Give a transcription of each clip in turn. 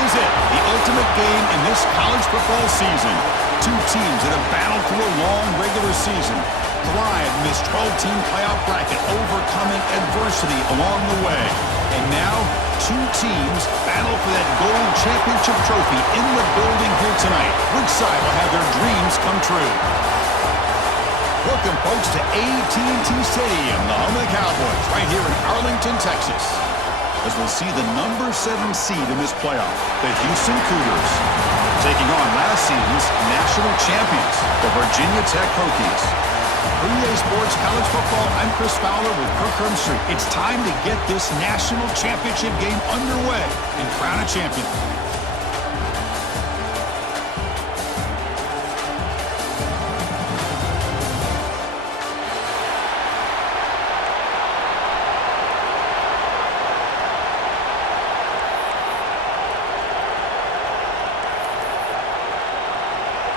is it, the ultimate game in this college football season. Two teams that have battled through a long regular season, thrived in this 12-team playoff bracket, overcoming adversity along the way. And now, two teams battle for that gold championship trophy in the building here tonight. Which side will have their dreams come true? Welcome, folks, to AT&T Stadium, the home of the Cowboys, right here in Arlington, Texas, as we'll see the number 7 seed in this playoff, the Houston Cougars, taking on last season's national champions, the Virginia Tech Hokies. For EA Sports College Football, I'm Chris Fowler with Kirk Herbstreit. It's time to get this national championship game underway and crown a champion.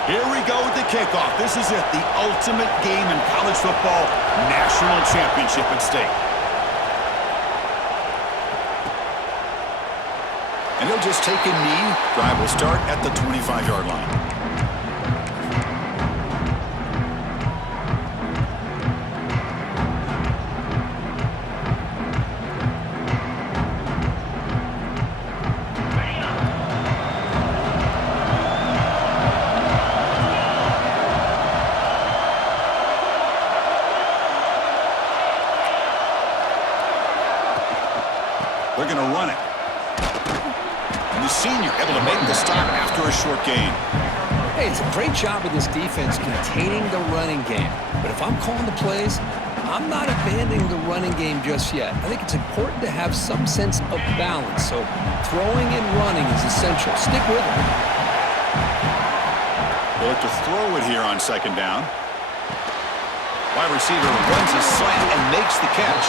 Here we go with the kickoff. This is it, the ultimate game in college football, national championship at stake. And he'll just take a knee. Drive will start at the 25-yard line. They're going to run it. And the senior able to make the stop after a short gain. Hey, it's a great job of this defense containing the running game. But if I'm calling the plays, I'm not abandoning the running game just yet. I think it's important to have some sense of balance. So throwing and running is essential. Stick with it. They'll look to throw it here on second down. Wide receiver runs a slant and makes the catch.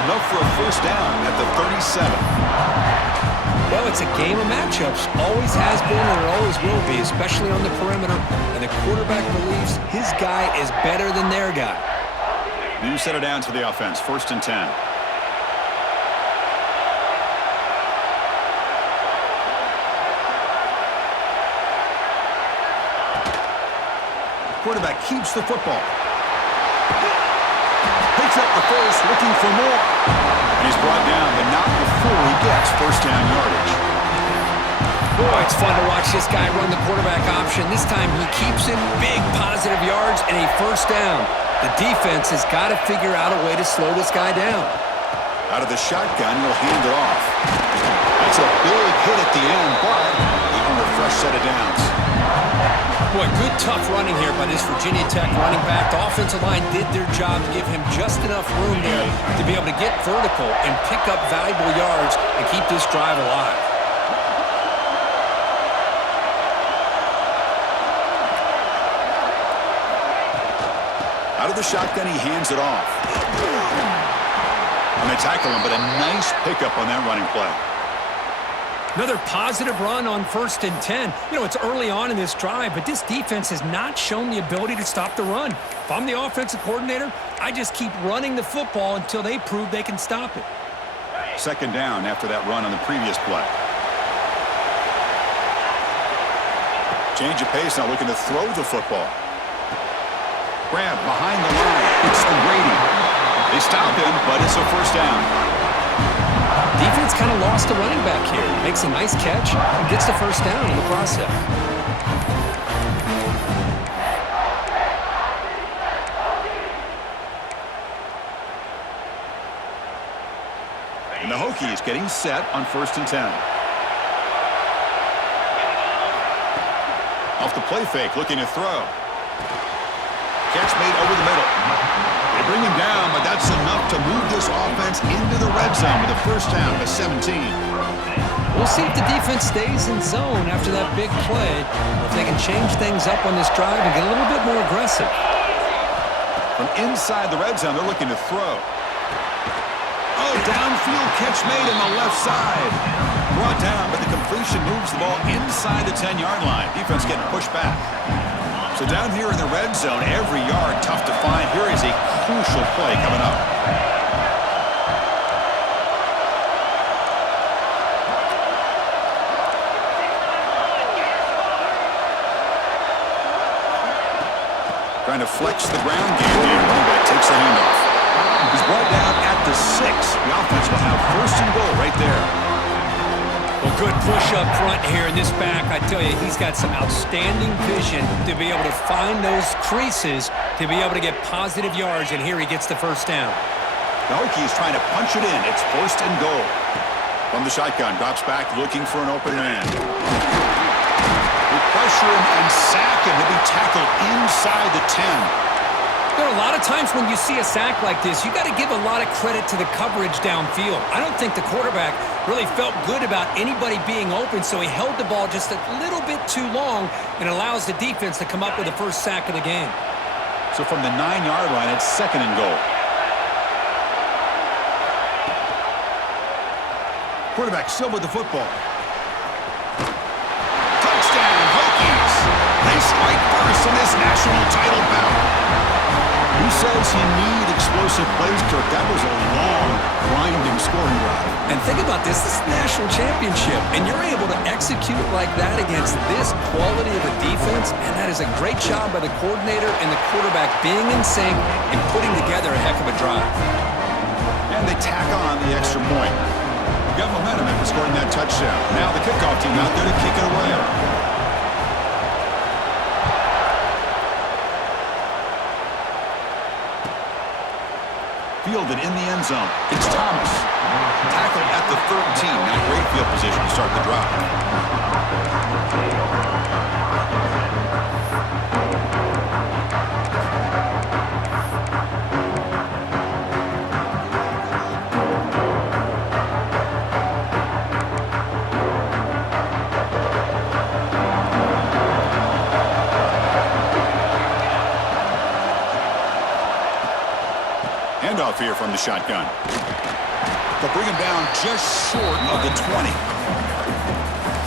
Enough for a first down at the 37. Well, it's a game of matchups. Always has been and it always will be, especially on the perimeter. And the quarterback believes his guy is better than their guy. New set it down to the offense. 1st and 10. Quarterback keeps the football. Picks up the first, looking for more. And he's brought down, but not before he gets first down yardage. Boy, it's fun to watch this guy run the quarterback option. This time he keeps it big positive yards and a first down. The defense has got to figure out a way to slow this guy down. Out of the shotgun, he'll hand it off. That's a big hit at the end, but even a fresh set of downs. Boy, good tough running here by this Virginia Tech running back. The offensive line did their job to give him just enough room there to be able to get vertical and pick up valuable yards and keep this drive alive. Out of the shotgun, he hands it off. And they tackle him, but a nice pickup on that running play. Another positive run on 1st and 10. You know, it's early on in this drive, but this defense has not shown the ability to stop the run. If I'm the offensive coordinator, I just keep running the football until they prove they can stop it. Second down after that run on the previous play. Change of pace, now looking to throw the football. Grab behind the line. It's O'Grady. They stop him, but it's a first down. Defense kind of lost the running back here. Makes a nice catch and gets the first down in the process. And the Hokies getting set on 1st and 10. Off the play fake, looking to throw. Catch made over the middle. They bring him down, but that's enough to move this offense into the red zone with a first down to 17. We'll see if the defense stays in zone after that big play, or if they can change things up on this drive and get a little bit more aggressive. From inside the red zone, they're looking to throw. Oh, downfield catch made on the left side. Brought down, but the completion moves the ball inside the 10-yard line. Defense getting pushed back. So down here in the red zone, every yard tough to find. Here is a crucial play coming up. Trying to flex the ground game here. Running back takes the handoff. He's brought down at the 6. The offense will have first and goal right there. Well, good push up front here in this back. I tell you, he's got some outstanding vision to be able to find those creases, to be able to get positive yards, and here he gets the first down. The Hokies trying to punch it in. It's first and goal. From the shotgun, drops back looking for an open man. They pressure him and sack him to be tackled inside the 10. There are a lot of times when you see a sack like this, you got to give a lot of credit to the coverage downfield. I don't think the quarterback really felt good about anybody being open, so he held the ball just a little bit too long and allows the defense to come up with the first sack of the game. So from the 9-yard line, it's second and goal. Quarterback still with the football. Touchdown, Hokies! They strike first in this national title bout. Who says you need explosive plays, Kirk? That was a long, grinding scoring drive. And think about this. This is the national championship, and you're able to execute like that against this quality of a defense, and that is a great job by the coordinator and the quarterback being in sync and putting together a heck of a drive. And they tack on the extra point. Got momentum after scoring that touchdown. Now the kickoff team out there to kick it away. Fielded in the end zone. It's Thomas. Tackled at the 13. Now great field position to start the drive. Handoff here from the shotgun. They'll bring him down just short of the 20.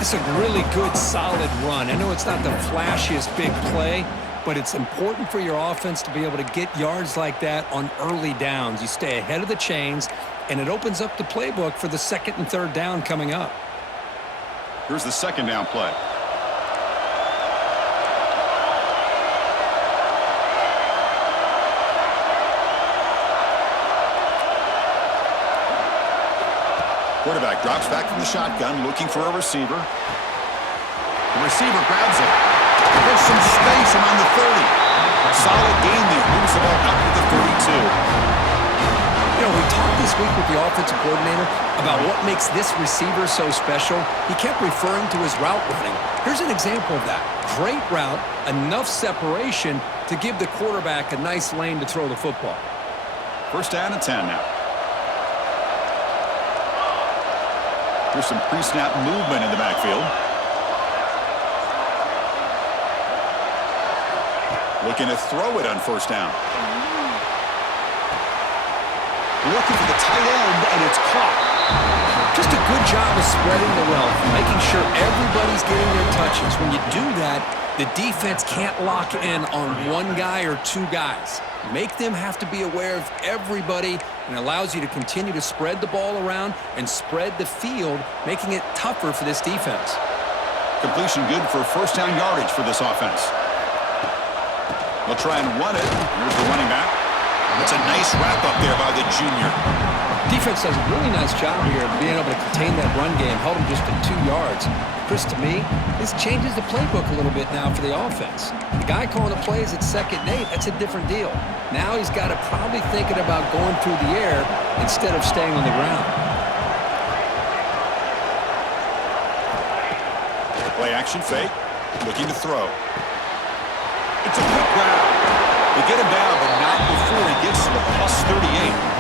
It's a really good, solid run. I know it's not the flashiest big play, but it's important for your offense to be able to get yards like that on early downs. You stay ahead of the chains, and it opens up the playbook for the second and third down coming up. Here's the second down play. Quarterback drops back from the shotgun, looking for a receiver. The receiver grabs it. There's some space around the 30. Solid gain there. Moves the ball out to the 32. You know, we talked this week with the offensive coordinator about what makes this receiver so special. He kept referring to his route running. Here's an example of that. Great route, enough separation to give the quarterback a nice lane to throw the football. First down and 10 now. There's some pre-snap movement in the backfield. Looking to throw it on first down. Looking for the tight end, and it's caught. Just a good job of spreading the wealth, making sure everybody's getting their touches. When you do that, the defense can't lock in on one guy or two guys. Make them have to be aware of everybody, and allows you to continue to spread the ball around and spread the field, making it tougher for this defense. Completion good for first down yardage for this offense. They'll try and run it. Here's the running back. That's a nice wrap-up there by the junior. Defense does a really nice job here of being able to contain that run game, held him just to 2 yards. Chris, to me, this changes the playbook a little bit now for the offense. The guy calling the plays at 2nd and 8, that's a different deal. Now he's got to probably thinking about going through the air instead of staying on the ground. Play action fake, looking to throw. It's a quick grab. They get him down, but not before he gets to the plus 38.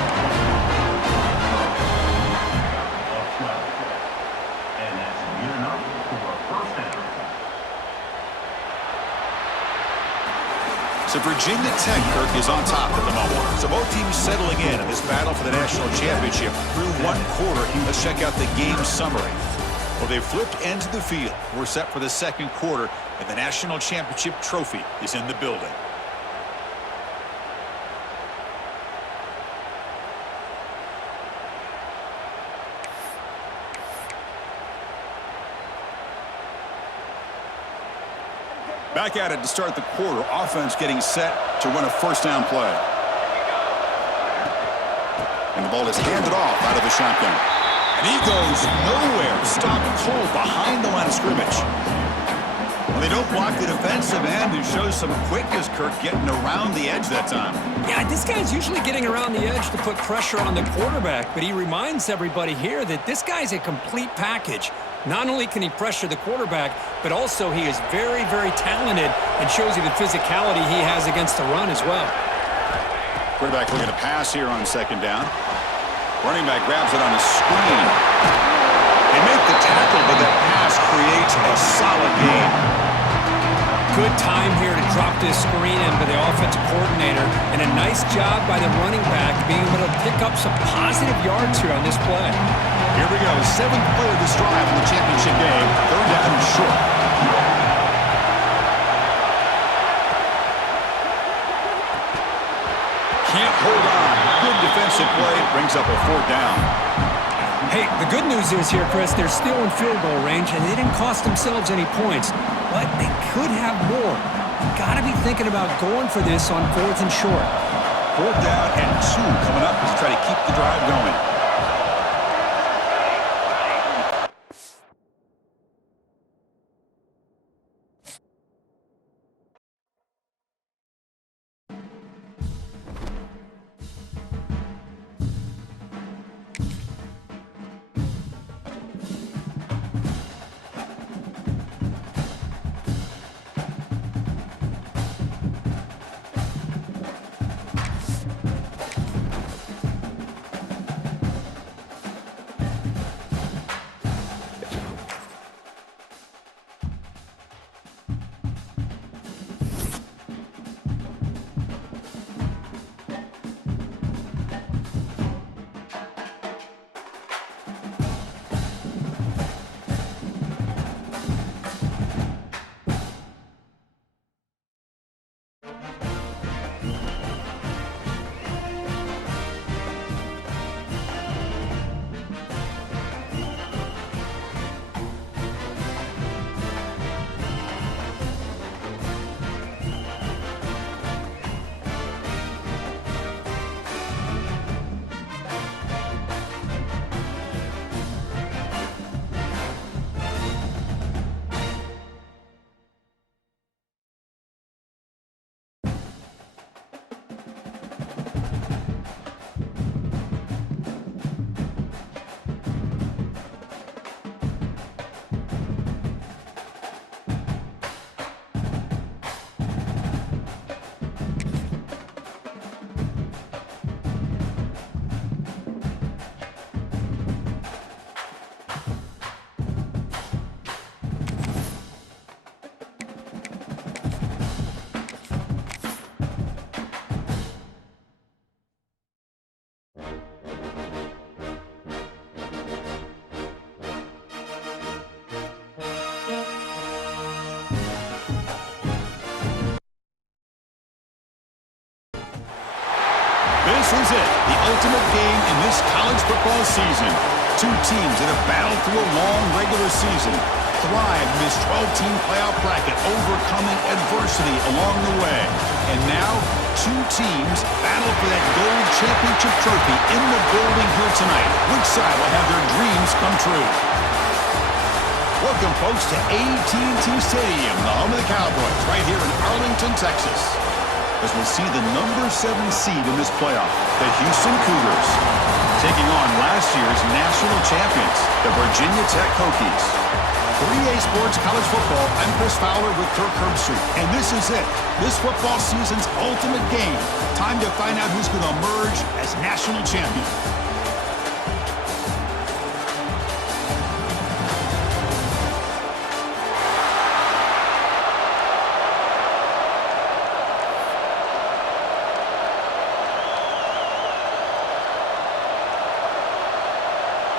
So Virginia Tech, Kirk, is on top at the moment. So both teams settling in this battle for the national championship through one quarter. Let's check out the game summary. Well, they flipped into the field. We're set for the second quarter, and the national championship trophy is in the building. Back at it to start the quarter. Offense getting set to run a first down play. And the ball is handed off out of the shotgun. And he goes nowhere. Stopped cold behind the line of scrimmage. Well, they don't block the defensive end, who shows some quickness, Kirk, getting around the edge that time. Yeah, this guy's usually getting around the edge to put pressure on the quarterback, but he reminds everybody here that this guy's a complete package. Not only can he pressure the quarterback, but also he is very, very talented and shows you the physicality he has against the run as well. Quarterback looking to pass here on second down. Running back grabs it on the screen. They make the tackle, but that pass creates a solid gain. Good time here to drop this screen in by the offensive coordinator, and a nice job by the running back being able to pick up some positive yards here on this play. Here we go, 7th play of this drive in the championship game. 3rd down and short. Can't hold on. Good defensive play. Brings up a 4th down. Hey, the good news is here, Chris, they're still in field goal range, and they didn't cost themselves any points, but they could have more. You've got to be thinking about going for this on 4th and short. 4th down and 2 coming up to try to keep the drive going. This is it, the ultimate game in this college football season. 2 teams that have battled through a long regular season, thrived in this 12-team playoff bracket, overcoming adversity along the way. And now, 2 teams battle for that gold championship trophy in the building here tonight. Which side will have their dreams come true? Welcome, folks, to AT&T Stadium, the home of the Cowboys, right here in Arlington, Texas, as we'll see the number 7 seed in this playoff, the Houston Cougars, taking on last year's national champions, the Virginia Tech Hokies. 3A Sports College Football, I'm Chris Fowler with Kirk Herbstreit, and this is it, this football season's ultimate game. Time to find out who's going to emerge as national champion.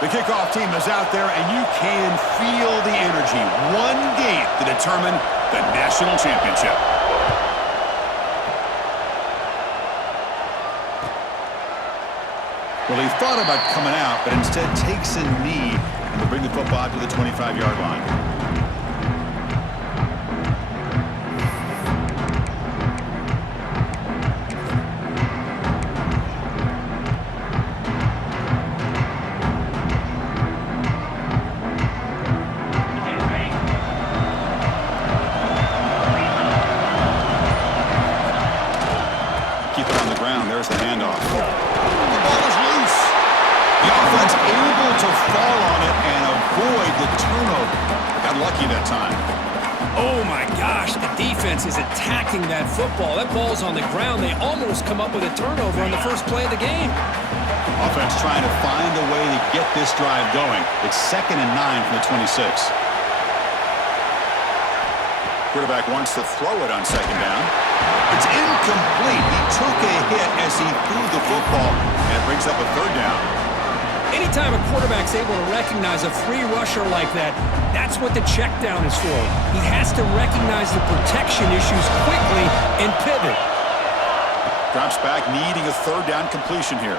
The kickoff team is out there, and you can feel the energy. One game to determine the national championship. Well, he thought about coming out, but instead takes a knee, and they'll bring the football out to the 25-yard line. There's the handoff. The ball is loose. The offense able to fall on it and avoid the turnover. Got lucky that time. Oh, my gosh, the defense is attacking that football. That ball's on the ground. They almost come up with a turnover on the first play of the game. Offense trying to find a way to get this drive going. It's 2nd and 9 from the 26. Quarterback wants to throw it on 2nd down. It's incomplete. He took a hit as he threw the football, and it brings up a 3rd down. Anytime a quarterback's able to recognize a free rusher like that, that's what the check down is for. He has to recognize the protection issues quickly and pivot. Drops back, needing a 3rd down completion here.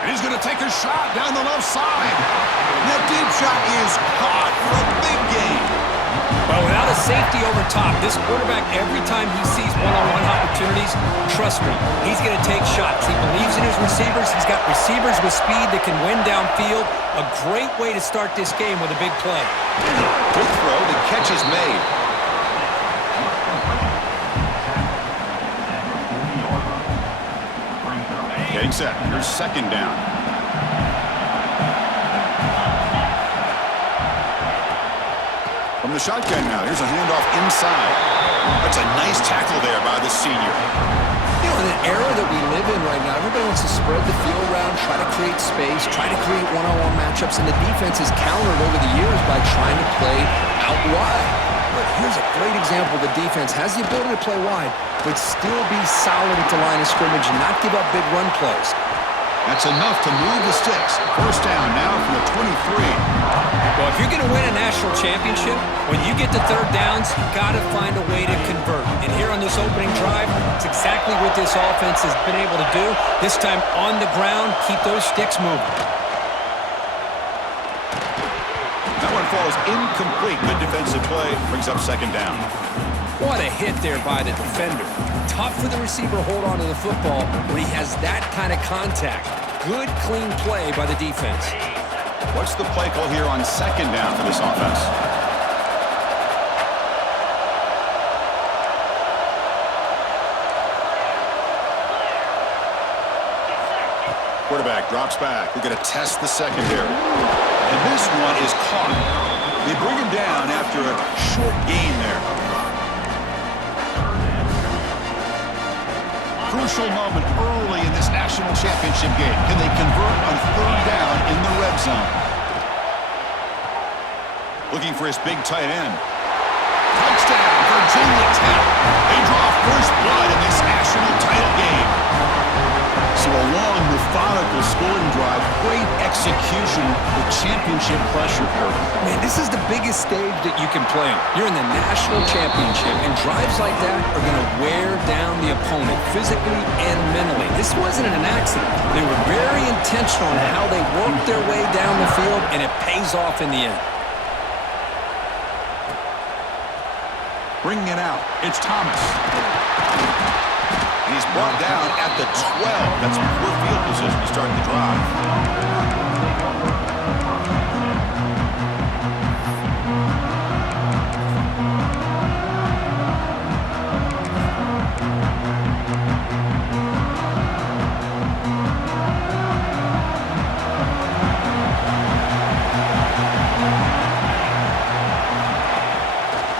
And he's going to take a shot down the left side. And that deep shot is caught for a big gain. Well, without a safety over top, this quarterback, every time he sees one-on-one opportunities, trust me, he's going to take shots. He believes in his receivers. He's got receivers with speed that can win downfield. A great way to start this game with a big play. Good throw. The catch is made. Getting set. Here's 2nd down. From the shotgun now, here's a handoff inside. That's a nice tackle there by the senior. You know, in an era that we live in right now, everybody wants to spread the field around, try to create space, try to create one-on-one matchups, and the defense has countered over the years by trying to play out wide. But here's a great example. The defense has the ability to play wide, but still be solid at the line of scrimmage and not give up big run plays. That's enough to move the sticks. 1st down now from the 23. Well, if you're going to win a national championship, when you get to 3rd downs, you got to find a way to convert. And here on this opening drive, it's exactly what this offense has been able to do. This time on the ground, keep those sticks moving. That one falls incomplete. Good defensive play. Brings up 2nd down. What a hit there by the defender. Tough for the receiver to hold on to the football when he has that kind of contact. Good, clean play by the defense. What's the play call here on 2nd down for this offense? Quarterback drops back. We're going to test the secondary. And this one is caught. They bring him down after a short gain there. Crucial moment early in this national championship game. Can they convert on 3rd down in the red zone? Looking for his big tight end. Touchdown, Virginia Tech. They draw first blood in this national title game. So a long, methodical scoring drive. Great execution with championship pressure. Man, this is the biggest stage that you can play on. You're in the national championship, and drives like that are going to wear down the opponent physically and mentally. This wasn't an accident. They were very intentional in how they worked their way down the field, and it pays off in the end. Bringing it out, it's Thomas. And he's brought down at the 12. That's poor field position to start the drive.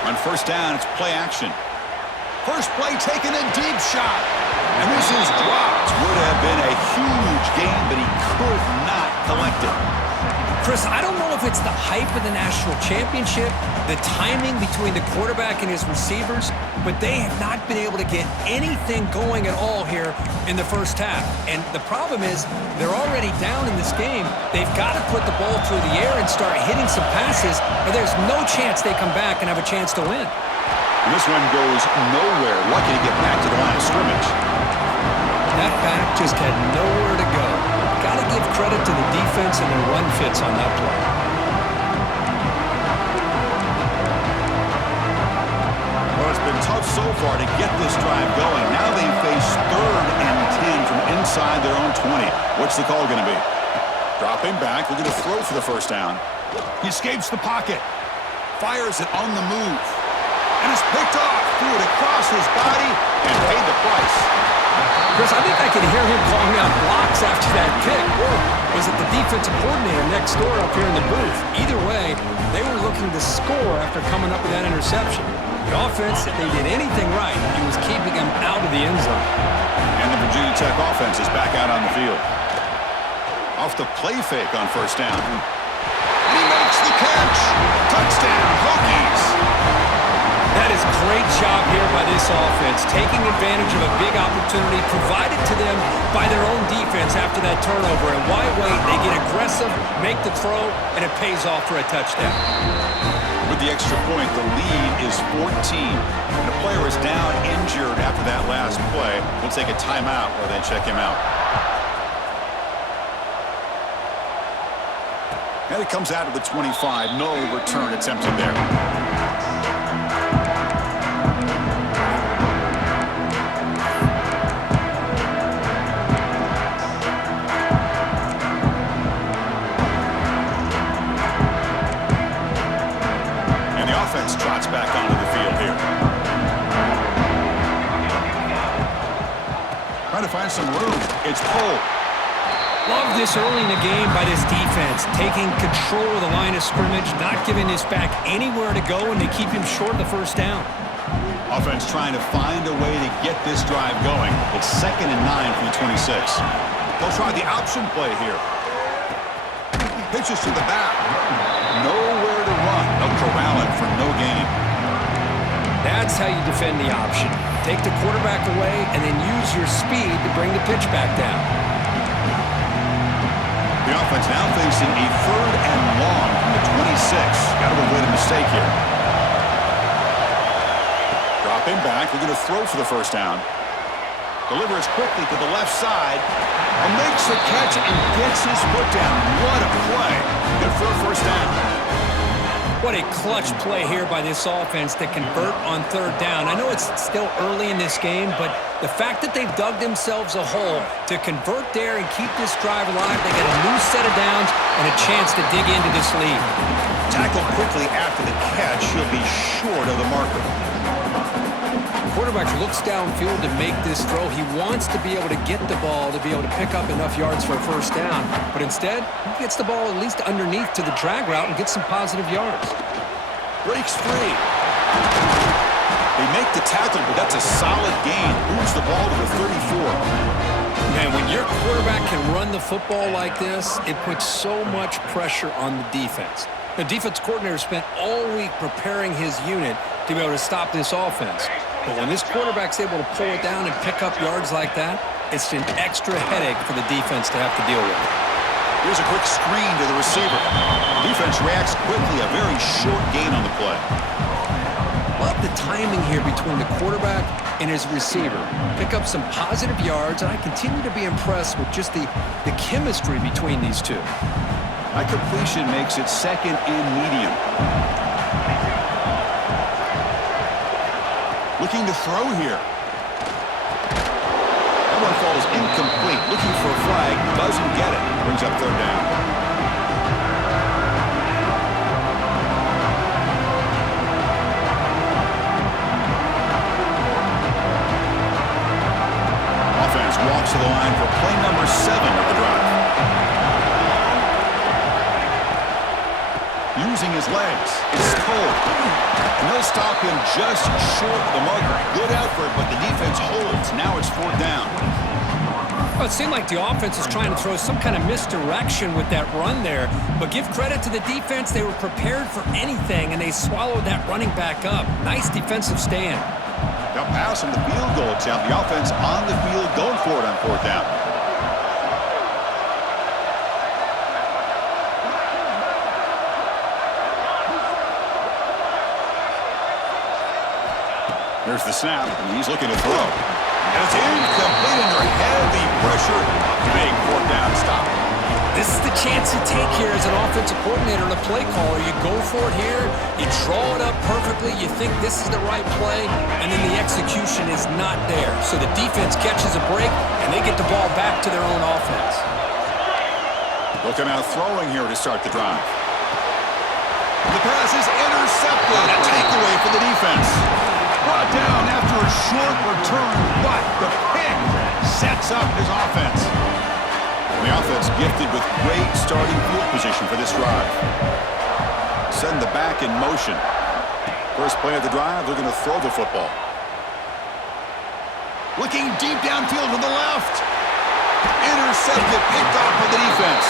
On 1st down, it's play action. First play taken, a deep shot. And this is dropped. Would have been a huge gain, but he could not collect it. Chris, I don't know if it's the hype of the national championship, the timing between the quarterback and his receivers, but they have not been able to get anything going at all here in the first half. And the problem is they're already down in this game. They've got to put the ball through the air and start hitting some passes, or there's no chance they come back and have a chance to win. And this one goes nowhere. Lucky to get back to the line of scrimmage. That back just had nowhere to go. Got to give credit to the defense and their run fits on that play. Well, it's been tough so far to get this drive going. Now they face 3rd and 10 from inside their own 20. What's the call going to be? Dropping back. We're going to throw for the 1st down. He escapes the pocket. Fires it on the move. And it's picked off. Threw it across his body and paid the price. Chris, I think I can hear him calling out blocks after that pick. Or was it the defensive coordinator next door up here in the booth? Either way, they were looking to score after coming up with that interception. The offense, if they did anything right, it was keeping them out of the end zone. And the Virginia Tech offense is back out on the field. Off the play fake on first down. And he makes the catch. Touchdown, Hokies. That is a great job here by this offense, taking advantage of a big opportunity provided to them by their own defense after that turnover. And why wait? They get aggressive, make the throw, and it pays off for a touchdown. With the extra point, the lead is 14. And a player is down injured after that last play. We'll take a timeout or then check him out. And it comes out of the 25. No return attempted there. Trots back onto the field here. Trying to find some room. It's Cole. Love this early in the game by this defense, taking control of the line of scrimmage, not giving this back anywhere to go, and they keep him short of the first down. Offense trying to find a way to get this drive going. It's 2nd and 9 from the 26. They'll try the option play here. Pitches to the back. Nowhere to run. They'll corral it for no gain. That's how you defend the option. Take the quarterback away and then use your speed to bring the pitch back down. The offense now facing a 3rd and long from the 26. Got to avoid a mistake here. Drop him back. They're going to throw for the first down. Delivers quickly to the left side. And makes the catch and gets his foot down. What a play. Good for a first down. What a clutch play here by this offense to convert on 3rd down. I know it's still early in this game, but the fact that they've dug themselves a hole to convert there and keep this drive alive, they get a new set of downs and a chance to dig into this lead. Tackled quickly after the catch. He'll be short of the marker. Quarterback looks downfield to make this throw. He wants to be able to get the ball to be able to pick up enough yards for a first down. But instead, he gets the ball at least underneath to the drag route and gets some positive yards. Breaks free. They make the tackle, but that's a solid gain. Moves the ball to the 34. Man, when your quarterback can run the football like this, it puts so much pressure on the defense. The defense coordinator spent all week preparing his unit to be able to stop this offense. But when this quarterback's able to pull it down and pick up yards like that, it's an extra headache for the defense to have to deal with. Here's a quick screen to the receiver. Defense reacts quickly, a very short gain on the play. Love the timing here between the quarterback and his receiver. Pick up some positive yards, and I continue to be impressed with just the chemistry between these two. That completion makes it 2nd and medium. Looking to throw here. That one falls incomplete. Looking for a flag. Doesn't get it. Brings up 3rd down. Offense walks to the line for play number 7 of the drive. Using his legs. It's Cole. And they'll stop him just short of the marker. Good effort, but the defense holds. Now it's 4th down. Well, it seemed like the offense was trying to throw some kind of misdirection with that run there. But give credit to the defense. They were prepared for anything, and they swallowed that running back up. Nice defensive stand. They'll pass on the field goal attempt. The offense on the field going for it on 4th down. There's the snap, and he's looking to throw. And it's incomplete under heavy pressure. Big 4th down stop. This is the chance you take here as an offensive coordinator and a play caller. You go for it here, you draw it up perfectly, you think this is the right play, and then the execution is not there. So the defense catches a break, and they get the ball back to their own offense. Looking out throwing here to start the drive. The pass is intercepted. A takeaway for the defense. Brought down after a short return, but the pick gifted with great starting field position for this drive. Send the back in motion. First play of the drive, they're going to throw the football. Looking deep downfield to the left. Intercepted, picked off by the defense.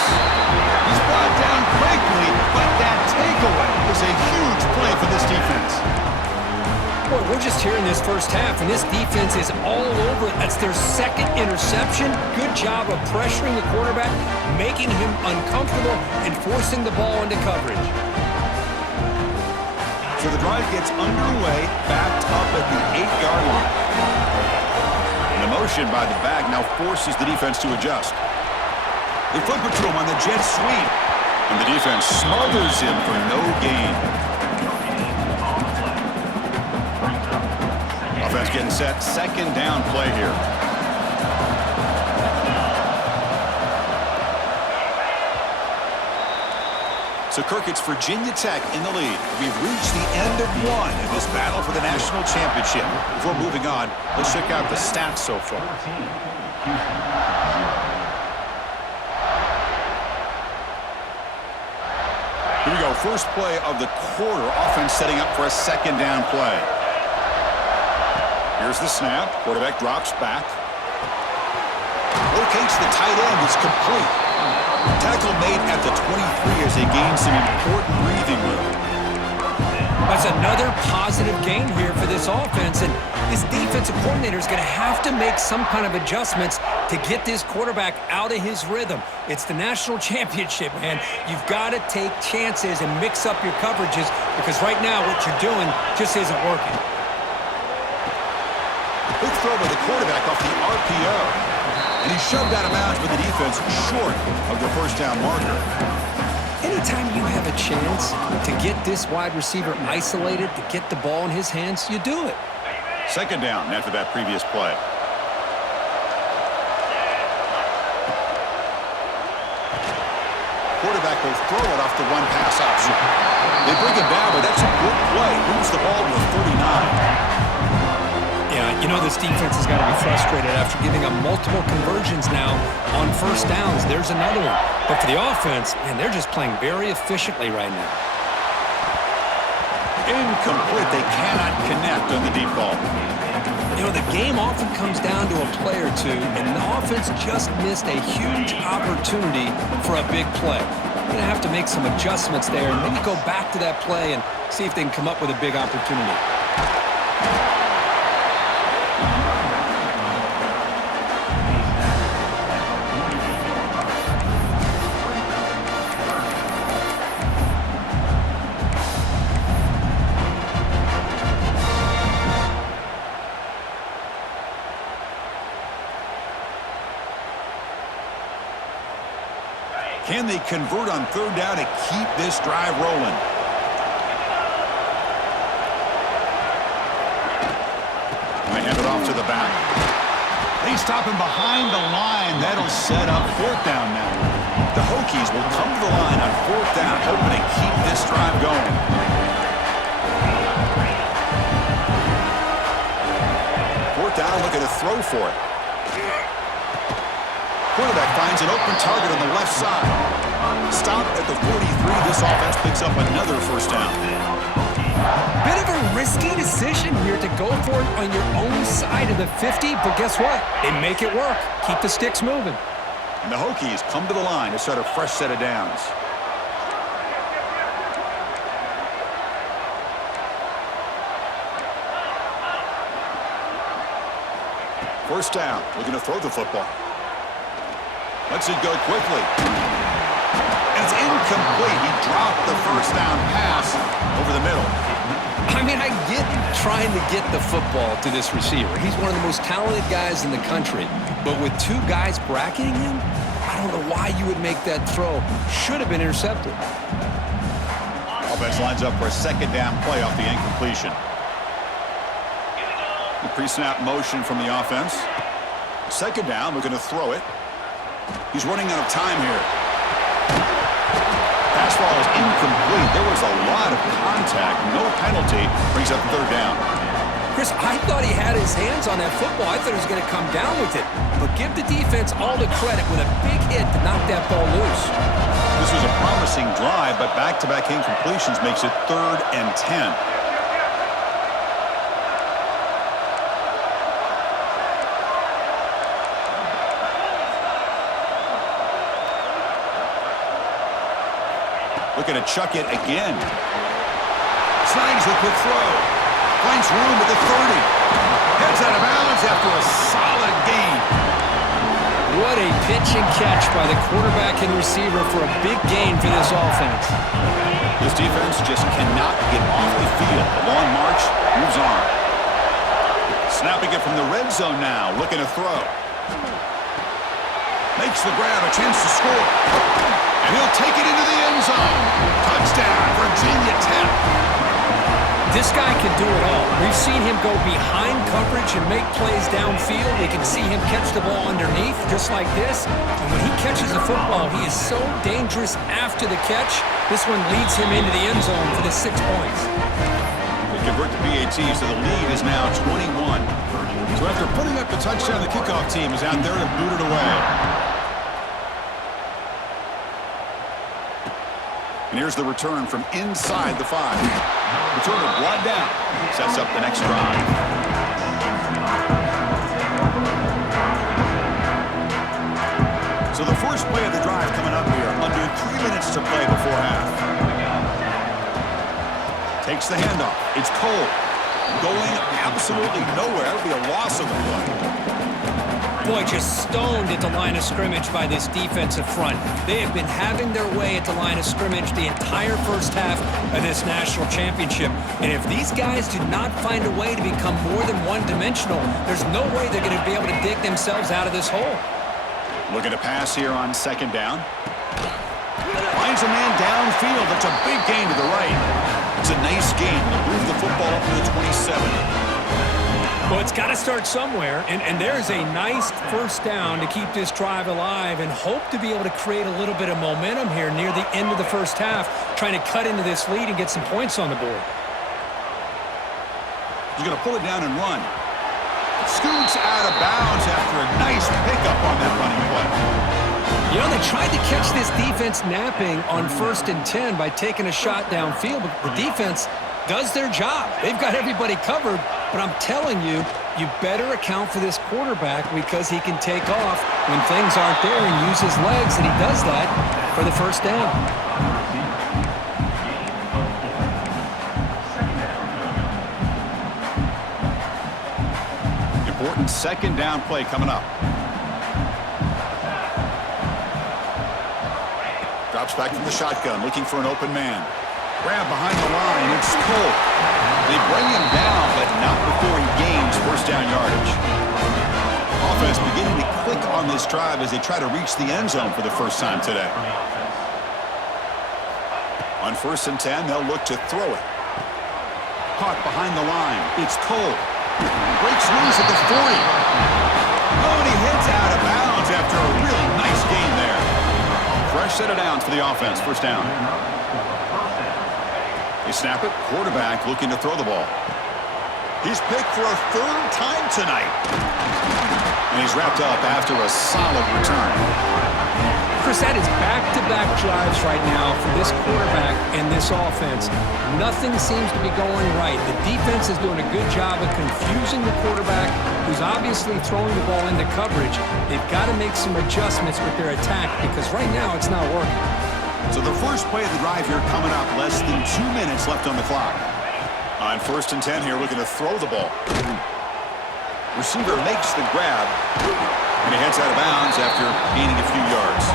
He's brought down quickly, but that takeaway is a huge play for this defense. Boy, we're just here in this first half, and this defense is all over it. That's their second interception. Good job of pressuring the quarterback, making him uncomfortable, and forcing the ball into coverage. So the drive gets underway, backed up at the 8-yard line. And the motion by the back now forces the defense to adjust. They flip it to him on the jet sweep. And the defense smothers him for no gain. Offense getting set. Second down play here. So, Kirk, it's Virginia Tech in the lead. We've reached the end of one in this battle for the national championship. Before moving on, let's check out the stats so far. Here we go. First play of the quarter. Offense setting up for a second down play. Here's the snap. Quarterback drops back. Locates the tight end. It's complete. Tackle made at the 23 as they gain some important breathing room. That's another positive gain here for this offense, and this defensive coordinator is going to have to make some kind of adjustments to get this quarterback out of his rhythm. It's the national championship, man. You've got to take chances and mix up your coverages because right now what you're doing just isn't working. Big throw by the quarterback off the RPO. And he's shoved out of bounds with the defense short of the first down marker. Anytime you have a chance to get this wide receiver isolated, to get the ball in his hands, you do it. Second down after that previous play. Quarterback will throw it off the one pass option. They bring it down, but that's a good play. Moves the ball to a 39. Yeah, you know this defense has got to be frustrated after giving up multiple conversions now on first downs. There's another one. But for the offense, man, they're just playing very efficiently right now. Incomplete. They cannot connect on the deep ball. You know, the game often comes down to a play or two, and the offense just missed a huge opportunity for a big play. They're going to have to make some adjustments there and maybe go back to that play and see if they can come up with a big opportunity. Can they convert on third down to keep this drive rolling? They hand it off to the back. They stop him behind the line. That'll set up fourth down now. The Hokies will come to the line on fourth down, hoping to keep this drive going. Fourth down, looking to throw for it. Quarterback finds an open target on the left side. Stop at the 43. This offense picks up another first down. Bit of a risky decision here to go for it on your own side of the 50, but guess what? They make it work. Keep the sticks moving. And the Hokies come to the line to start a fresh set of downs. First down, looking to throw the football. Lets it go quickly. And it's incomplete. He dropped the first down pass over the middle. I mean, I get trying to get the football to this receiver. He's one of the most talented guys in the country. But with two guys bracketing him, I don't know why you would make that throw. Should have been intercepted. Offense lines up for a second down play off the incompletion. The pre-snap motion from the offense. Second down, we're going to throw it. He's running out of time here. Pass ball is incomplete. There was a lot of contact. No penalty. Brings up third down. Chris, I thought he had his hands on that football. I thought he was going to come down with it. But give the defense all the credit with a big hit to knock that ball loose. This was a promising drive, but back-to-back incompletions makes it 3rd and 10. Looking to chuck it again. Snags the quick throw. Finds room at the 30. Heads out of bounds after a solid gain. What a pitch and catch by the quarterback and receiver for a big gain for this offense. This defense just cannot get off the field. The long march moves on. Snapping it from the red zone now. Looking to throw. Makes the grab. A chance to score. And he'll take it into the end zone. Touchdown, Virginia Tech. This guy can do it all. We've seen him go behind coverage and make plays downfield. We can see him catch the ball underneath, just like this. And when he catches a football, he is so dangerous after the catch. This one leads him into the end zone for the 6 points. They convert the PAT, so the lead is now 21. So after putting up the touchdown, the kickoff team is out there to boot it away. And here's the return from inside the 5. Return is brought down. Sets up the next drive. So the first play of the drive coming up here. Under 3 minutes to play before half. Takes the handoff. It's Cole. Going absolutely nowhere. That'll be a loss of the play. Boy, just stoned at the line of scrimmage by this defensive front. They have been having their way at the line of scrimmage the entire first half of this national championship. And if these guys do not find a way to become more than one-dimensional, there's no way they're going to be able to dig themselves out of this hole. Looking to pass here on 2nd down. Finds a man downfield. That's a big gain to the right. It's a nice gain. They'll move the football up to the 27. Well, it's got to start somewhere, and there's a nice first down to keep this drive alive and hope to be able to create a little bit of momentum here near the end of the first half, trying to cut into this lead and get some points on the board. He's going to pull it down and run. Scoots out of bounds after a nice pickup on that running play. You know, they tried to catch this defense napping on 1st and 10 by taking a shot downfield, but the defense does their job. They've got everybody covered, but I'm telling you, you better account for this quarterback because he can take off when things aren't there and use his legs, and he does that for the first down. Important 2nd down play coming up. Drops back from the shotgun, looking for an open man. Grab behind the line, it's Cole. They bring him down, but not before he gains first down yardage. Offense beginning to click on this drive as they try to reach the end zone for the first time today. On 1st and 10, they'll look to throw it. Caught behind the line, it's Cole. Breaks loose at the 40. Oh, and he heads out of bounds after a really nice gain there. Fresh set of downs for the offense, first down. They snap it, quarterback looking to throw the ball. He's picked for a 3rd time tonight. And he's wrapped up after a solid return. Chris, that is back-to-back drives right now for this quarterback and this offense. Nothing seems to be going right. The defense is doing a good job of confusing the quarterback, who's obviously throwing the ball into coverage. They've got to make some adjustments with their attack because right now it's not working. So the first play of the drive here coming up, less than 2 minutes left on the clock. On 1st and 10 here, looking to throw the ball. Receiver makes the grab, and he heads out of bounds after gaining a few yards.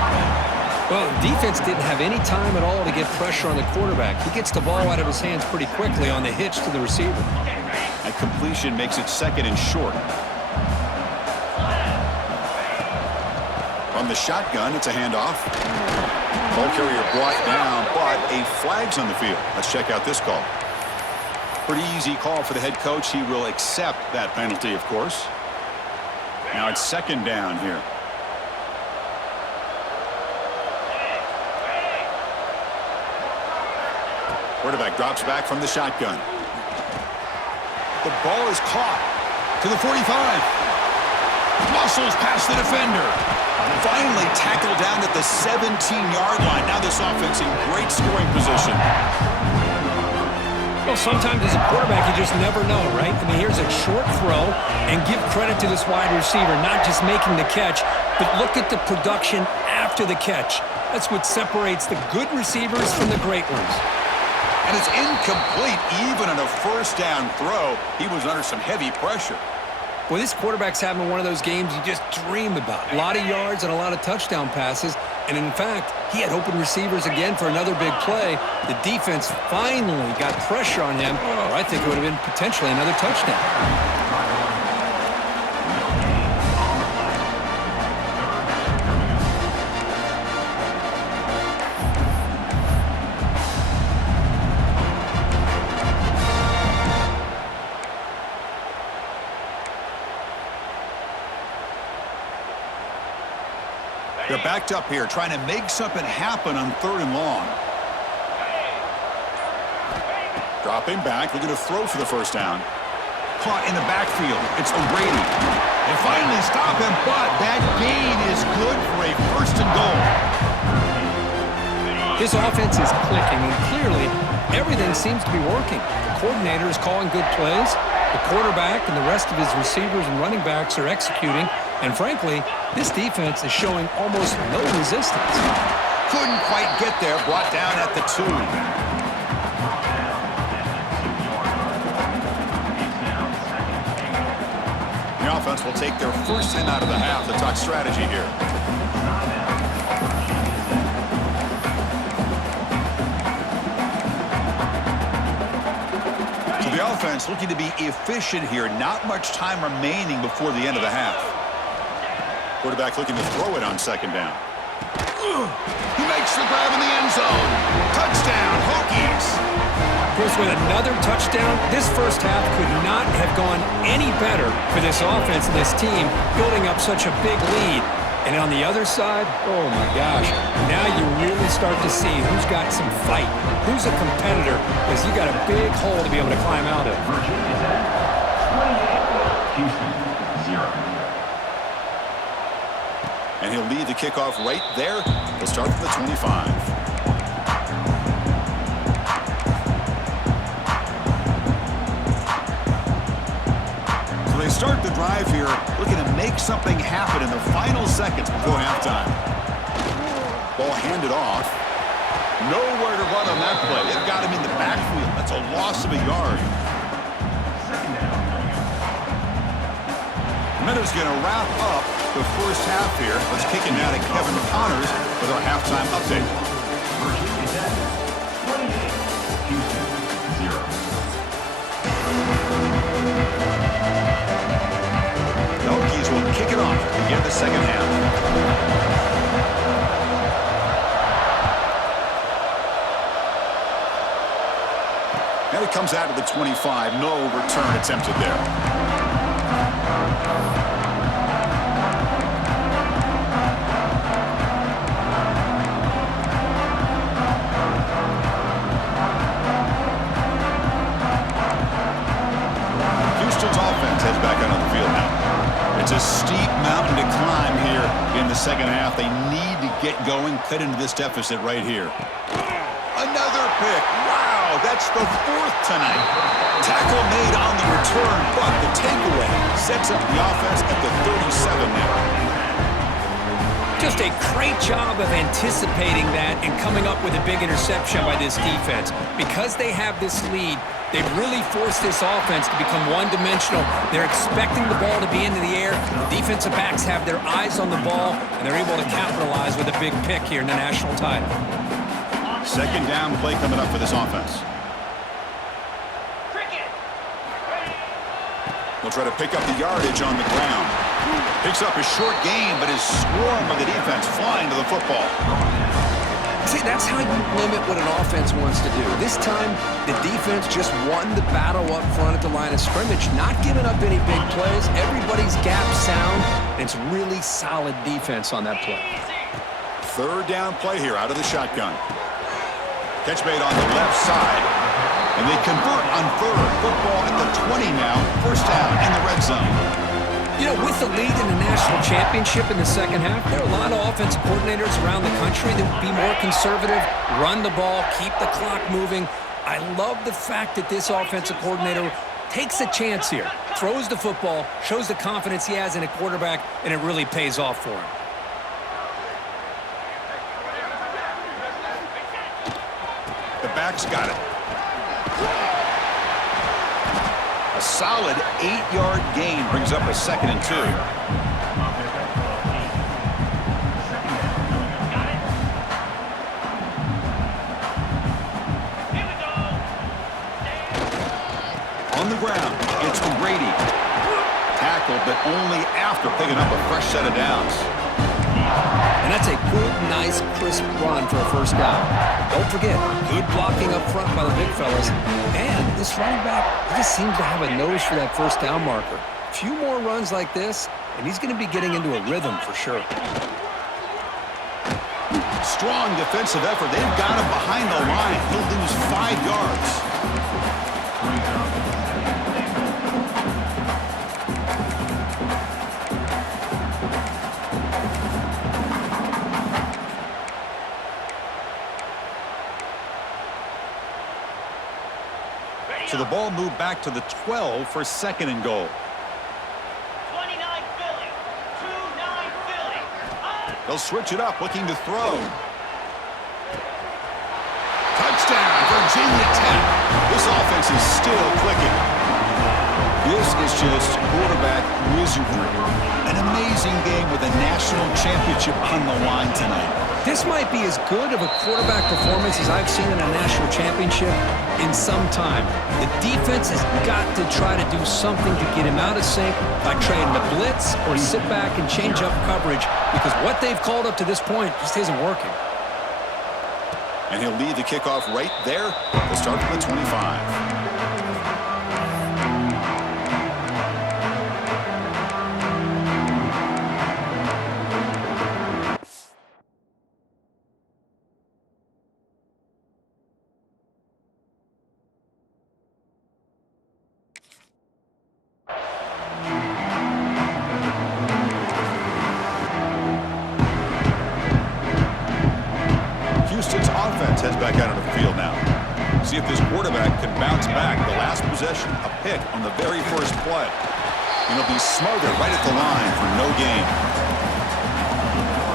Well, the defense didn't have any time at all to get pressure on the quarterback. He gets the ball out of his hands pretty quickly on the hitch to the receiver. That completion makes it 2nd and short. From the shotgun, it's a handoff. Ball carrier brought down, but a flag's on the field. Let's check out this call. Pretty easy call for the head coach. He will accept that penalty, of course. Now it's 2nd down here. Quarterback drops back from the shotgun. The ball is caught to the 45. Muscles past the defender. Finally tackled down at the 17-yard line. Now this offense in great scoring position. Well, sometimes as a quarterback, you just never know, right? I mean, here's a short throw, and give credit to this wide receiver, not just making the catch, but look at the production after the catch. That's what separates the good receivers from the great ones. And it's incomplete. Even on a first down throw, he was under some heavy pressure. Well, this quarterback's having one of those games you just dream about. A lot of yards and a lot of touchdown passes. And in fact, he had open receivers again for another big play. The defense finally got pressure on him, or I think it would have been potentially another touchdown. They're backed up here, trying to make something happen on 3rd and long. Dropping back, looking to throw for the first down. Caught in the backfield. It's O'Grady. They finally stop him, but that gain is good for a 1st and goal. His offense is clicking, and clearly everything seems to be working. The coordinator is calling good plays. The quarterback and the rest of his receivers and running backs are executing. And frankly, this defense is showing almost no resistance. Couldn't quite get there, brought down at the 2. The offense will take their first time out of the half to talk strategy here. So the offense looking to be efficient here. Not much time remaining before the end of the half. Quarterback looking to throw it on 2nd down. He makes the grab in the end zone. Touchdown, Hokies. Chris, with another touchdown, this first half could not have gone any better for this offense and this team, building up such a big lead. And on the other side, oh my gosh, now you really start to see who's got some fight, who's a competitor, because you got a big hole to be able to climb out of. And he'll lead the kickoff right there. He'll start from the 25. So they start the drive here, looking to make something happen in the final seconds before halftime. Ball handed off. Nowhere to run on that play. They've got him in the backfield. That's a loss of a yard. Minutes going to wrap up the first half here. Let's kick it now to Kevin Connors with our halftime update. The Hokies will kick it off to begin the second half. And it comes out of the 25. No return attempted there. Heads back out on the field now. It's a steep mountain to climb here in the second half. They need to get going, cut into this deficit right here. Another pick. Wow, that's the 4th tonight. Tackle made on the return, but the takeaway sets up the offense at the 37 now. Just a great job of anticipating that and coming up with a big interception by this defense. Because they have this lead, they've really forced this offense to become one-dimensional. They're expecting the ball to be into the air. The defensive backs have their eyes on the ball, and they're able to capitalize with a big pick here in the national title. 2nd down play coming up for this offense. They'll try to pick up the yardage on the ground. Picks up a short gain, but is swarmed by the defense flying to the football. See, that's how you limit what an offense wants to do. This time, the defense just won the battle up front at the line of scrimmage, not giving up any big plays. Everybody's gap sound, and it's really solid defense on that play. 3rd down play here out of the shotgun. Catch made on the left side. And they convert on third. Football at the 20 now. First down in the red zone. You know, with the lead in the national championship in the second half, there are a lot of offensive coordinators around the country that would be more conservative, run the ball, keep the clock moving. I love the fact that this offensive coordinator takes a chance here, throws the football, shows the confidence he has in a quarterback, and it really pays off for him. The back's got it. A solid 8-yard gain brings up a 2nd and 2. On the ground, it's Brady. Tackled, but only after picking up a fresh set of downs. And that's a good, nice, crisp run for a first down. Don't forget, good blocking up front by the big fellas. And this running back, he just seems to have a nose for that first down marker. A few more runs like this, and he's going to be getting into a rhythm for sure. Strong defensive effort. They've got him behind the line. He'll lose 5 yards. So the ball moved back to the 12 for 2nd and goal. 29 Philly. 2-9 Philly. They'll switch it up, looking to throw. Touchdown, Virginia Tech. This offense is still clicking. This is just quarterback wizardry. An amazing game with a national championship on the line tonight. This might be as good of a quarterback performance as I've seen in a national championship in some time. The defense has got to try to do something to get him out of sync by trying to blitz or sit back and change up coverage, because what they've called up to this point just isn't working. And he'll lead the kickoff right there to start from the 25. Houston's offense heads back out on the field now. See if this quarterback can bounce back. The last possession, a pick on the very first play. And he'll be smothered right at the line for no gain.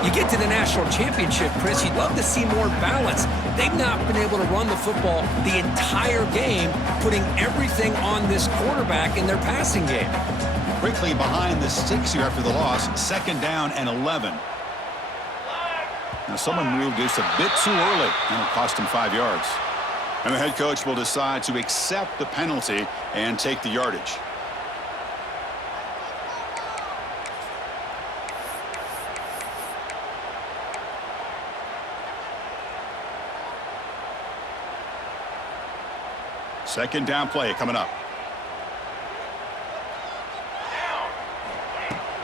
You get to the national championship, Chris, you'd love to see more balance. They've not been able to run the football the entire game, putting everything on this quarterback in their passing game. Quickly behind the 6 here after the loss. 2nd down and 11. Now someone moved just a bit too early, and it cost him 5 yards. And the head coach will decide to accept the penalty and take the yardage. Second down play coming up.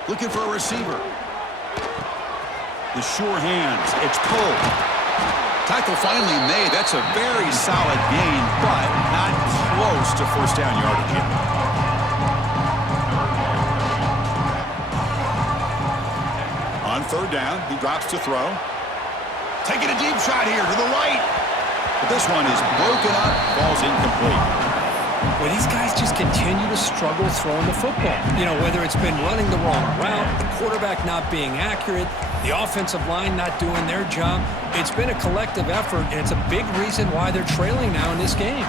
Looking for a receiver. The sure hands. It's pulled. Tackle finally made. That's a very solid gain, but not close to first down yardage yet. On 3rd down, he drops to throw. Taking a deep shot here to the right. But this one is broken up, falls incomplete. Well, these guys just continue to struggle throwing the football. You know, whether it's been running the wrong route, the quarterback not being accurate, the offensive line not doing their job. It's been a collective effort, and it's a big reason why they're trailing now in this game.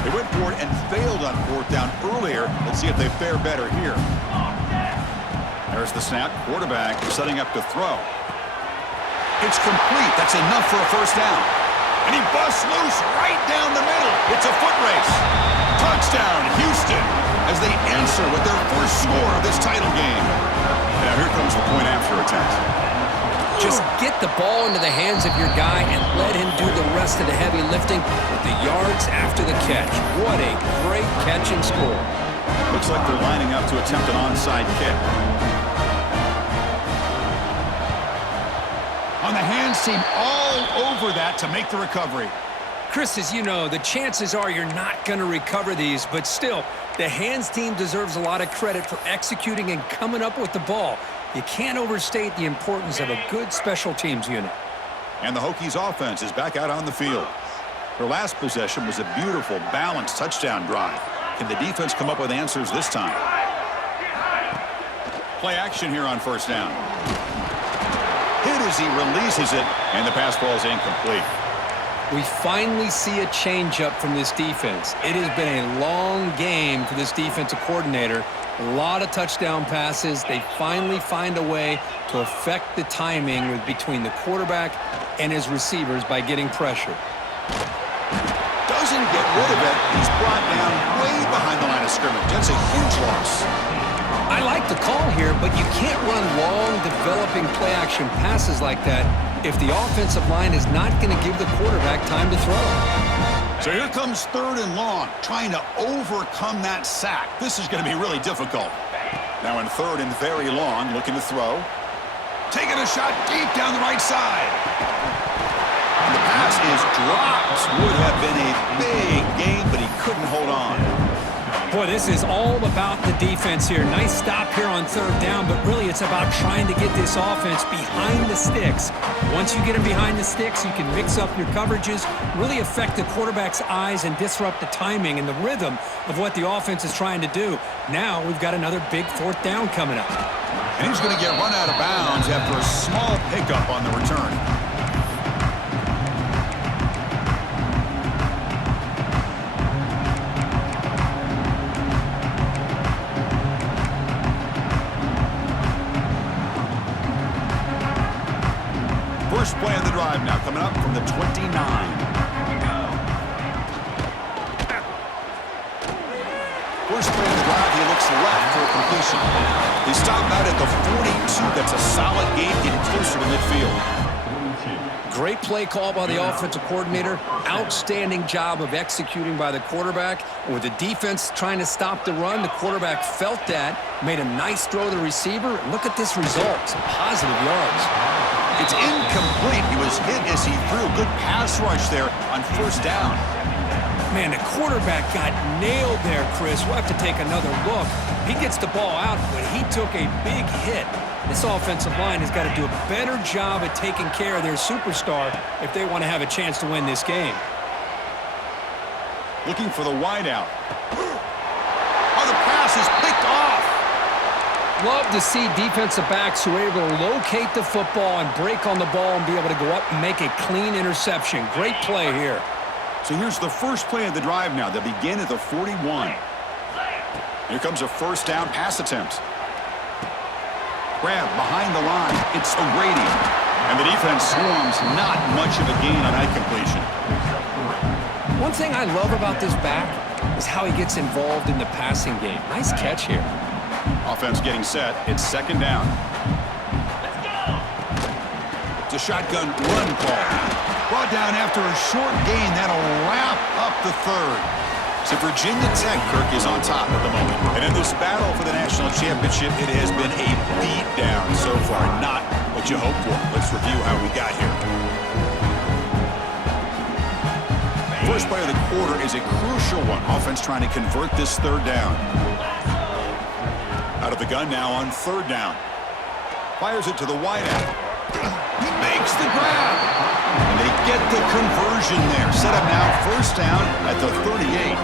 They went for it and failed on 4th down earlier. Let's see if they fare better here. There's the snap. Quarterback setting up to throw. It's complete. That's enough for a first down. And he busts loose right down the middle. It's a foot race. Touchdown, Houston, as they answer with their first score of this title game. Now here comes the point after attempt. Just get the ball into the hands of your guy and let him do the rest of the heavy lifting with the yards after the catch. What a great catch and score. Looks like they're lining up to attempt an onside kick. On And the hands seem all over that to make the recovery. Chris, as you know, the chances are you're not going to recover these, but still, the hands team deserves a lot of credit for executing and coming up with the ball. You can't overstate the importance of a good special teams unit. And the Hokies offense is back out on the field. Their last possession was a beautiful, balanced touchdown drive. Can the defense come up with answers this time? Play action here on first down. Hit as he releases it, and the pass ball is incomplete. We finally see a change-up from this defense. It has been a long game for this defensive coordinator. A lot of touchdown passes. They finally find a way to affect the timing between the quarterback and his receivers by getting pressure. Doesn't get rid of it. He's brought down way behind the line of scrimmage. That's a huge loss. I like the call here, but you can't run long, developing play-action passes like that if the offensive line is not going to give the quarterback time to throw. So here comes 3rd and long, trying to overcome that sack. This is going to be really difficult. Now in 3rd and very long, looking to throw. Taking a shot deep down the right side. And the pass is dropped. Would have been a big game, but he couldn't hold on. Boy, this is all about the defense here. Nice stop here on 3rd down, but really it's about trying to get this offense behind the sticks. Once you get them behind the sticks, you can mix up your coverages, really affect the quarterback's eyes and disrupt the timing and the rhythm of what the offense is trying to do. Now we've got another big 4th down coming up. And he's going to get run out of bounds after a small pickup on the return. First play of the drive now, coming up from the 29. First play of the drive, he looks left for a completion. He stopped out at the 42. That's a solid game, getting closer to midfield. Great play call by the offensive coordinator. Outstanding job of executing by the quarterback. And with the defense trying to stop the run, the quarterback felt that, made a nice throw to the receiver. And look at this result, some positive yards. It's incomplete. He was hit as he threw. Good pass rush there on 1st down. Man, the quarterback got nailed there, Chris. We'll have to take another look. He gets the ball out, but he took a big hit. This offensive line has got to do a better job at taking care of their superstar if they want to have a chance to win this game. Looking for the wideout. Oh, the pass is picked off. Love to see defensive backs who are able to locate the football and break on the ball and be able to go up and make a clean interception. Great play here. So here's the first play of the drive now. They begin at the 41. Here comes a 1st down pass attempt. Grab behind the line. It's O'Grady. And the defense swarms. Not much of a gain on that completion. One thing I love about this back is how he gets involved in the passing game. Nice catch here. Offense getting set. It's 2nd down. It's a shotgun run call. Brought down after a short gain. That'll wrap up the 3rd. So Virginia Tech, Kirk, is on top at the moment. And in this battle for the national championship, it has been a beatdown so far. Not what you hoped for. Let's review how we got here. First play of the quarter is a crucial one. Offense trying to convert this 3rd down. Out of the gun now on 3rd down. Fires it to the wideout. He makes the grab. And they get the conversion there. Set up now 1st down at the 38.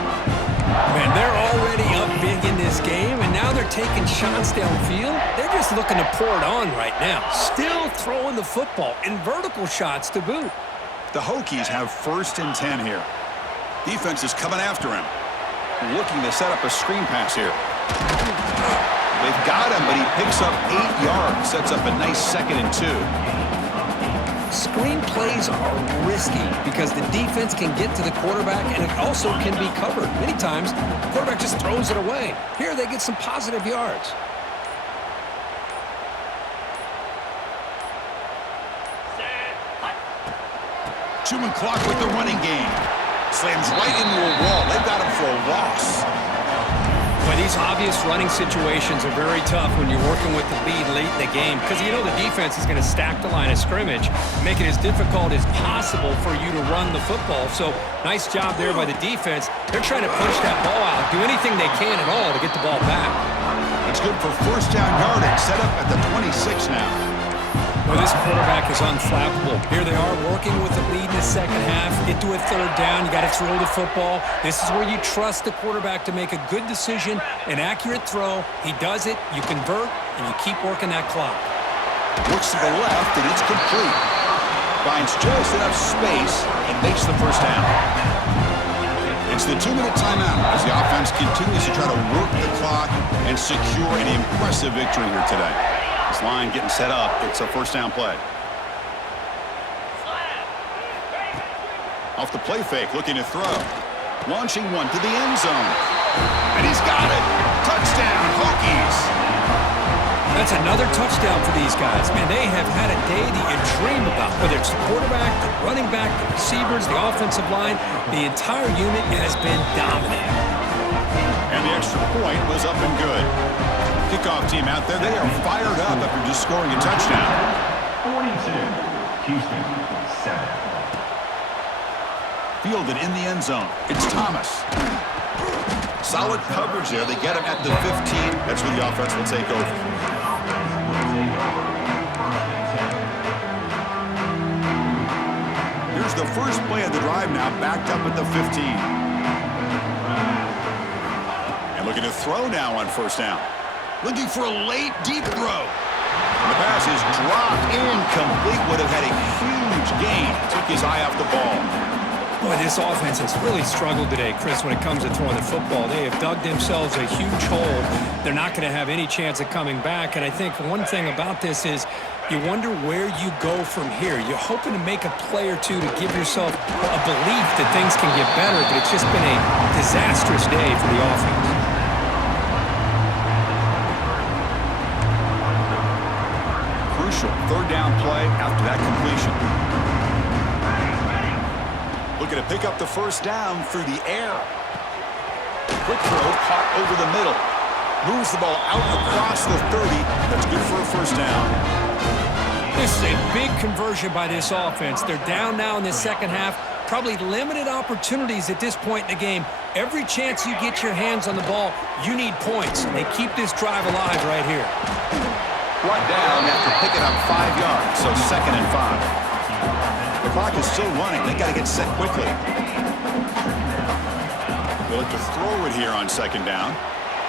Man, they're already up big in this game, and now they're taking shots downfield. They're just looking to pour it on right now. Still throwing the football, and vertical shots to boot. The Hokies have 1st and 10 here. Defense is coming after him. Looking to set up a screen pass here. They've got him, but he picks up 8 yards. Sets up a nice 2nd and 2. Screen plays are risky because the defense can get to the quarterback and it also can be covered. Many times, the quarterback just throws it away. Here, they get some positive yards. Chewing clock with the running game. Slams right into a wall. They've got him for a loss. But these obvious running situations are very tough when you're working with the lead late in the game because you know the defense is going to stack the line of scrimmage, make it as difficult as possible for you to run the football. So nice job there by the defense. They're trying to punch that ball out, do anything they can at all to get the ball back. It's good for first down yardage, set up at the 26 now. Well, this quarterback is unflappable. Here they are working with the lead in the second half. Get to a third down. You got to throw the football. This is where you trust the quarterback to make a good decision, an accurate throw. He does it, you convert, and you keep working that clock. Looks to the left, and it's complete. Finds just enough space and makes the first down. It's the 2-minute timeout as the offense continues to try to work the clock and secure an impressive victory here today. This line getting set up. It's a first down play. Off the play fake, looking to throw. Launching one to the end zone. And he's got it. Touchdown, Hokies. That's another touchdown for these guys. Man, they have had a day that you dream about. Whether it's the quarterback, the running back, the receivers, the offensive line, the entire unit has been dominant. And the extra point was up and good. Kickoff team out there, they are fired up after just scoring a touchdown. 42, Houston, 7. Fielded in the end zone. It's Thomas. Solid coverage there. They get him at the 15. That's where the offense will take over. Here's the first play of the drive now, backed up at the 15. And looking to throw now on first down. Looking for a late, deep throw. And the pass is dropped incomplete. Would have had a huge gain. Took his eye off the ball. Boy, this offense has really struggled today, Chris, when it comes to throwing the football. They have dug themselves a huge hole. They're not going to have any chance of coming back. And I think one thing about this is you wonder where you go from here. You're hoping to make a play or two to give yourself a belief that things can get better, but it's just been a disastrous day for the offense. Third down play after that completion. Looking to pick up the first down through the air. Quick throw caught over the middle. Moves the ball out across the 30. That's good for a first down. This is a big conversion by this offense. They're down now in the second half. Probably limited opportunities at this point in the game. Every chance you get your hands on the ball, you need points. They keep this drive alive right here. Brought down after picking up 5 yards, so 2nd and 5. The clock is still running. They got to get set quickly. They'll look to throw it here on 2nd down.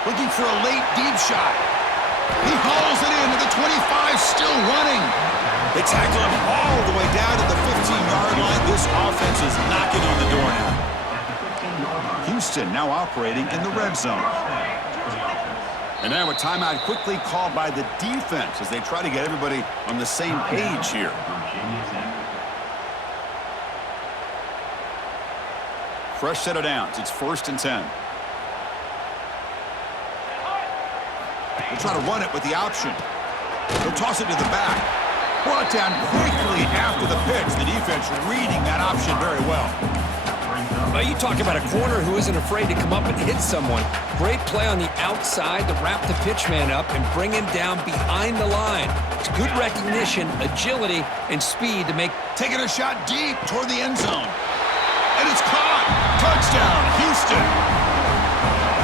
Looking for a late deep shot. He hauls it in to the 25, still running. They tackle him all the way down to the 15-yard line. This offense is knocking on the door now. Houston now operating in the red zone. And now a timeout quickly called by the defense as they try to get everybody on the same page here. Fresh set of downs. It's 1st and 10. They'll try to run it with the option. They'll toss it to the back. Brought down quickly after the pitch. The defense reading that option very well. Well, you talk about a corner who isn't afraid to come up and hit someone. Great play on the outside to wrap the pitch man up and bring him down behind the line. It's good recognition, agility, and speed to make... Taking a shot deep toward the end zone. And it's caught. Touchdown, Houston.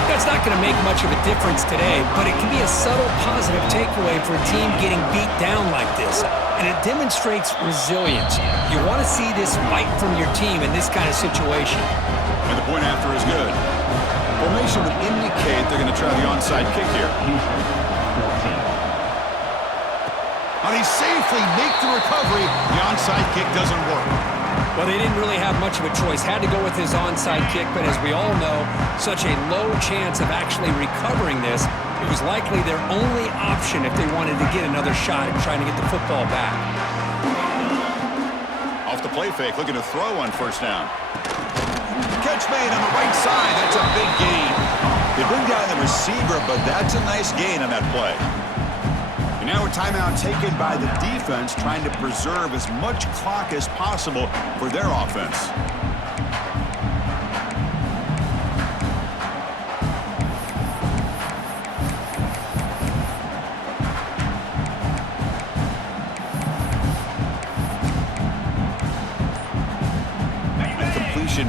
That's not going to make much of a difference today, but it can be a subtle positive takeaway for a team getting beat down like this. And it demonstrates resilience. You want to see this fight from your team in this kind of situation. And the point after is good. Formation would indicate they're going to try the onside kick here. How they safely make the recovery. The onside kick doesn't work. Well, they didn't really have much of a choice. Had to go with his onside kick, but as we all know, such a low chance of actually recovering this. It was likely their only option if they wanted to get another shot at trying to get the football back. Off the play fake, looking to throw on first down. Catch made on the right side. That's a big gain. They bring down the receiver, but that's a nice gain on that play. And now a timeout taken by the defense, trying to preserve as much clock as possible for their offense.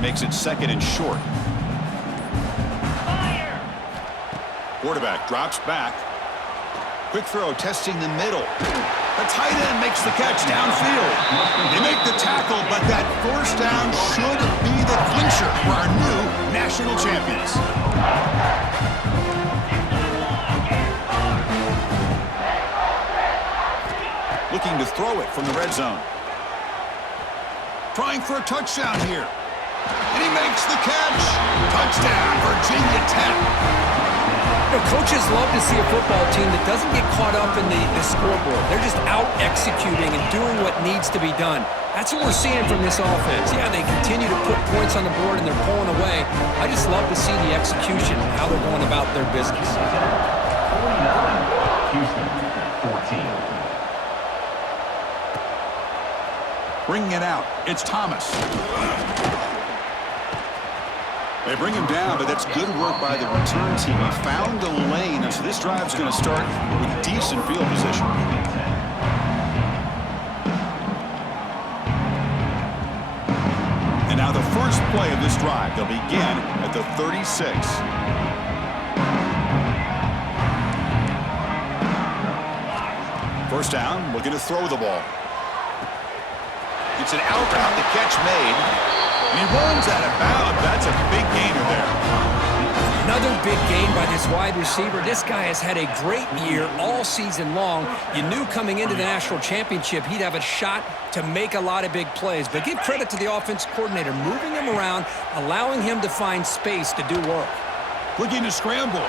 makes it 2nd and short. Fire! Quarterback drops back. Quick throw testing the middle. The tight end makes the catch downfield. They make the tackle, but that first down should be the clincher for our new national champions. Looking to throw it from the red zone. Trying for a touchdown here. And he makes the catch. Touchdown, Virginia Tech. You know, coaches love to see a football team that doesn't get caught up in the scoreboard. They're just out executing and doing what needs to be done. That's what we're seeing from this offense. Yeah, they continue to put points on the board and they're pulling away. I just love to see the execution and how they're going about their business. 49, Houston, 14. Bringing it out, it's Thomas. They bring him down, but that's good work by the return team. He found the lane, and so this drive's going to start with decent field position. And now the first play of this drive, they'll begin at the 36. First down, looking to throw the ball. It's an out route, the catch made, and he runs out of bounds. That's a big gainer there. Another big gain by this wide receiver. This guy has had a great year all season long. You knew coming into the national championship he'd have a shot to make a lot of big plays. But give credit to the offense coordinator, moving him around, allowing him to find space to do work. Looking to scramble.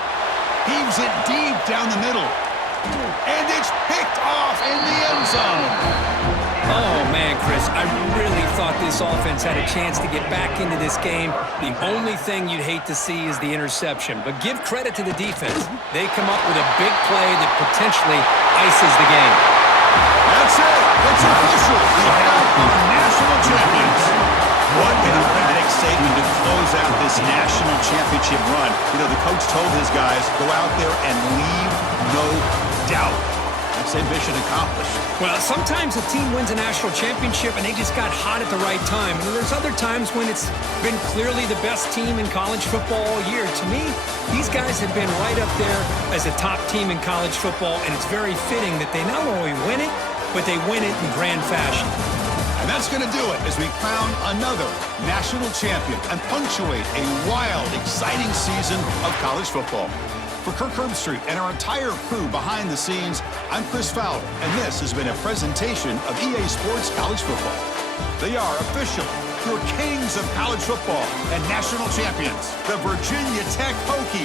Heaves it deep down the middle. And it's picked off in the end zone. Oh, man, Chris, I really thought this offense had a chance to get back into this game. The only thing you'd hate to see is the interception. But give credit to the defense. They come up with a big play that potentially ices the game. That's it. It's official. We have our national champions. What an emphatic statement to close out this national championship run. You know, the coach told his guys, go out there and leave no doubt. That's mission accomplished. Well, sometimes a team wins a national championship and they just got hot at the right time. And there's other times when it's been clearly the best team in college football all year. To me, these guys have been right up there as a top team in college football, and it's very fitting that they not only win it, but they win it in grand fashion. And that's going to do it as we crown another national champion and punctuate a wild, exciting season of college football. For Kirk Herbstreit and our entire crew behind the scenes, I'm Chris Fowler, and this has been a presentation of EA Sports College Football. They are official, your kings of college football and national champions, the Virginia Tech Hokies.